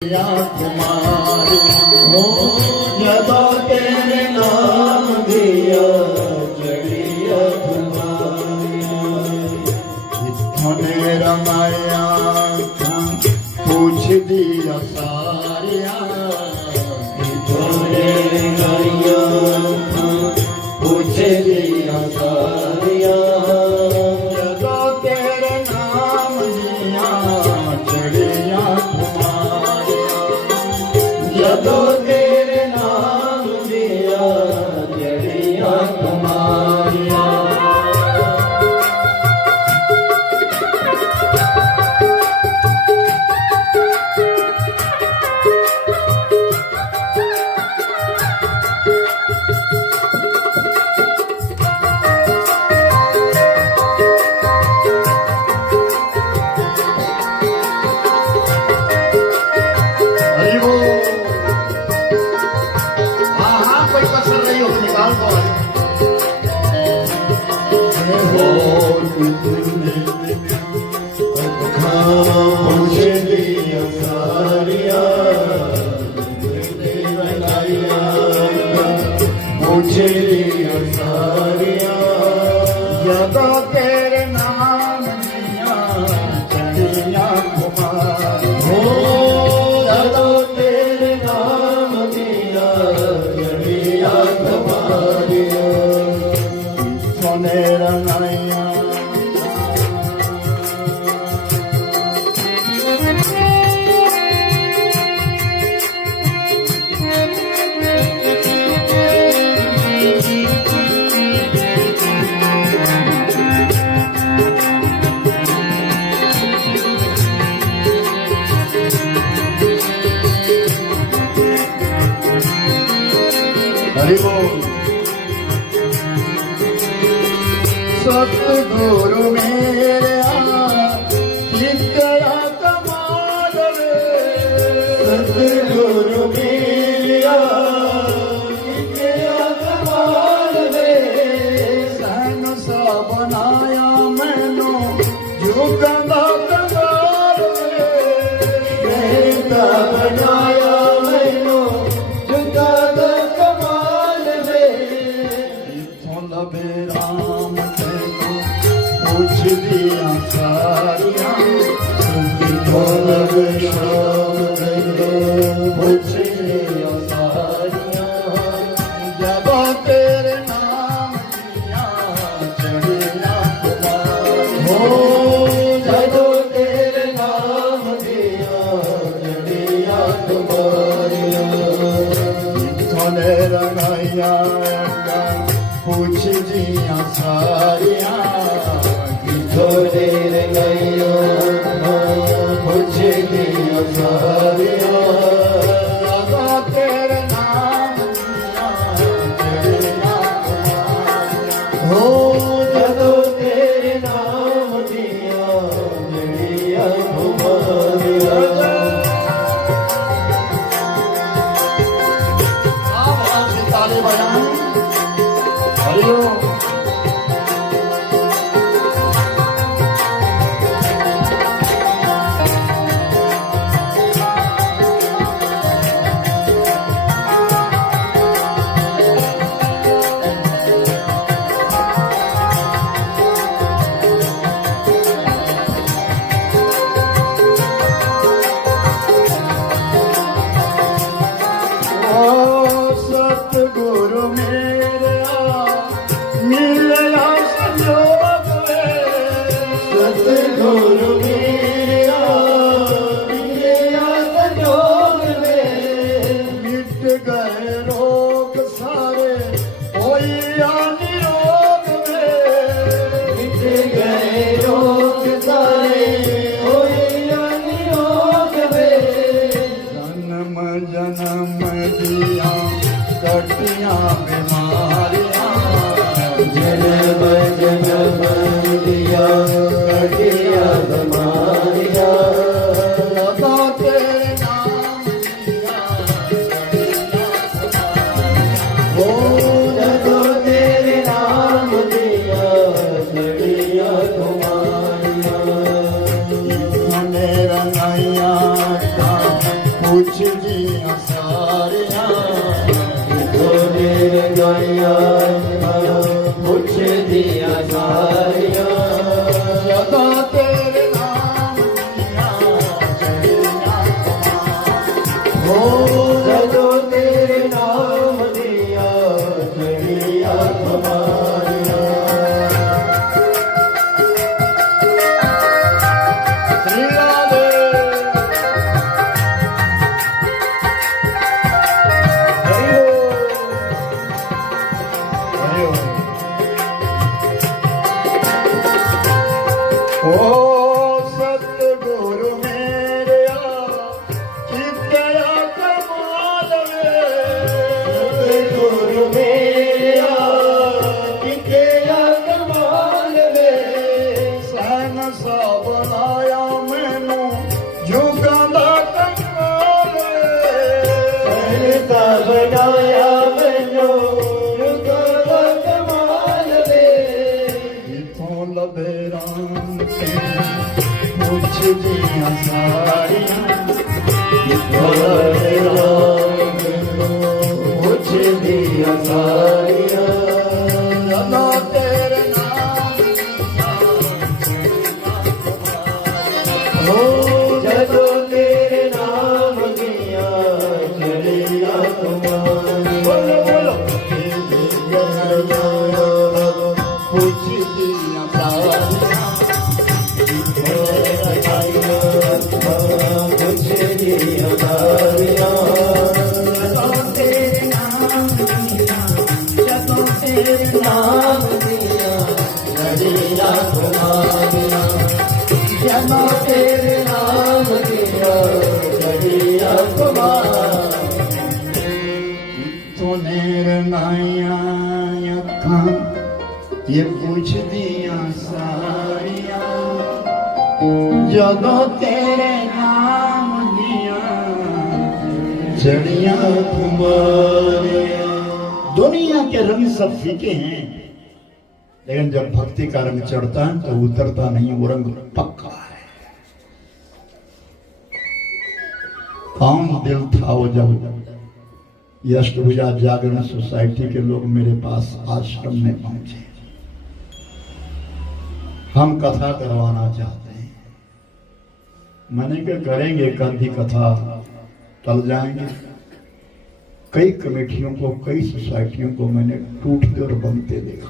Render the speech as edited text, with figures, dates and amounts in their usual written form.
तुम्हारी हो जदो तेरे नाम दिया जड़िया तुम्हारी इतने रमाया पूछ दिया सारिया इतने रमाया पूछ दिया सारिया जदो तेरे नाम दिया जड़िया जदो तेरे नाम दिया जड़िया तुम्हारिया मुझे दिया सारिया मुझे दिया सारिया जदो तेरे नाम दिया जड़िया तुम्हारी हो जदो तेरे नाम दिया जड़िया तुम्हारी सोने रंगाया सतगुरु मेरे कितना कमाल रे सतगुरु मेरा कितना कमाल रे सहन सा बनाया मैनू जुगंदा कमाल रे कहता बनाया मैनू जुगंदा कमाल रे इथों लबे राम पूछ दिया सारिया पूछ दिया सारिया जब तेरे नाम दिया जड़िया तुम्हारी हो जब तेरे नाम दिया जड़िया तुम्हारी थोड़े रंगाया पूछ दिया सारिया थोड़े रंगाया पूछ दिया सारिया तेरे नाम दिया हो जदो तेरे नाम दिया जड़िया तुम्हारी ताली बजाएं हरिओम सतगुरु मेरा मिलया संयोग सतगुरु मेरा मिलया संयोग मिट गए रोग सारे होइया निरोग मिट गए रोग सारे होइया निरोग जन्म जन्म दिया कटिया बीमारियां जन्म जन्म दिया कटिया बीमारियां तेरे नाम दिया पूछ दिया सारिया मेरे गैया पूछ दिया सारिया सदा तेरे नाम दिया चढ़िया हो सदा तेरे नाम दिया चढ़िया तुम्हारिया श्री राधे ओ सतगुरु मेरे कितया कमाल वे सतगुरु मेरे कितया कमाल वे सहन सा बनाया मैनू जुगां दा कमाल वे सहन सा बनाया मैनू जुगां दा कमाल वे इथों लभे राम पूछ दिया सारिया पूछ दिया सारिया सदा तेरे नाम हो जदो तेरे नाम दिया चढ़िया तुम्हारी बोलो बोलो पूछ दिया सारिया ये पूछ दिया सारिया जदों तेरे नाम दिया चढ़िया तुम्हारिया। दुनिया के रंग सब फीके हैं लेकिन जब भक्ति का रंग चढ़ता है तो उतरता नहीं, वो रंग पक्का है। कौन दिल था वो जब ये अष्टभुजा जागरण सोसाइटी के लोग मेरे पास आश्रम में पहुंचे, हम कथा करवाना चाहते हैं। मैंने क्या करेंगे, कभी कथा टल जाएंगे। कई कमेटियों को, कई सोसाइटियों को मैंने टूटते और बनते देखा।